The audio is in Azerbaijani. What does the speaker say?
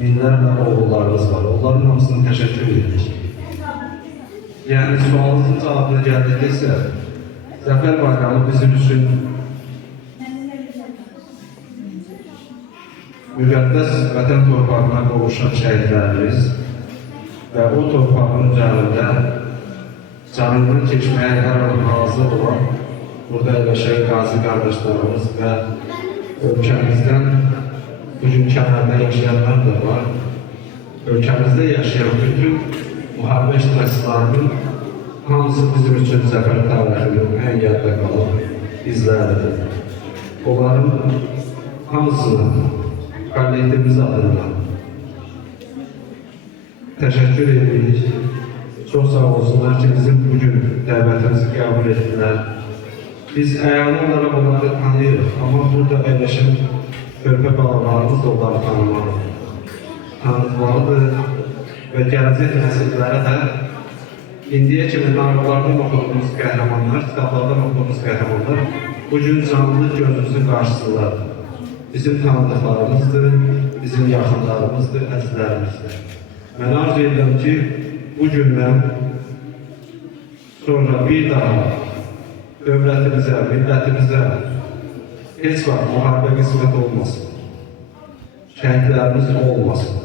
minlərlə oğullarımız var. Onların hamısına təşəkkür edirik. Yəni, sualınızın cavabına gəldikdə Zəfər bayramı bizim üçün müqəddəs vətən torpağına qovuşan şəhidlərimiz və o torpağın üzərində canından keçməyə hər an hazır olan burada yerləşən qazi qardaşlarımız və ölkəmizdən bugün kənarda yaşayanlar da var. Ölkəmizdə yaşayan bütün müharibə iştirakçılarının hamısı bizim üçün zəfər tarixinin ən yadda qalan izləridir. Onların hamısını kollektivimiz adına təşəkkür edirik. Çox sağ olsunlar ki, bizim bugün dəvətimizi qəbul etdilər. Biz əyali olaraq onları tanıyırıq, amma burada əyləşən körpə balalarımız da onları tanıtmalıdır və gələcək nəsillərə də indiyə kimi nağıllardan oxuduğumuz qəhrəmanlar, kitablardan oxuduğumuz qəhrəmanlar bugün canlı gözümüzün qarşısındadır. Bizim tanıdıqlarımızdır, bizim yaxınlarımızdır, əzizlərimizdir. Mən arzu edirəm ki, bu gündən sonra bir daha dövlətimizə, millətimizə heç vaxt müharibə qismət olmasın, şəhidlərimiz olmasın.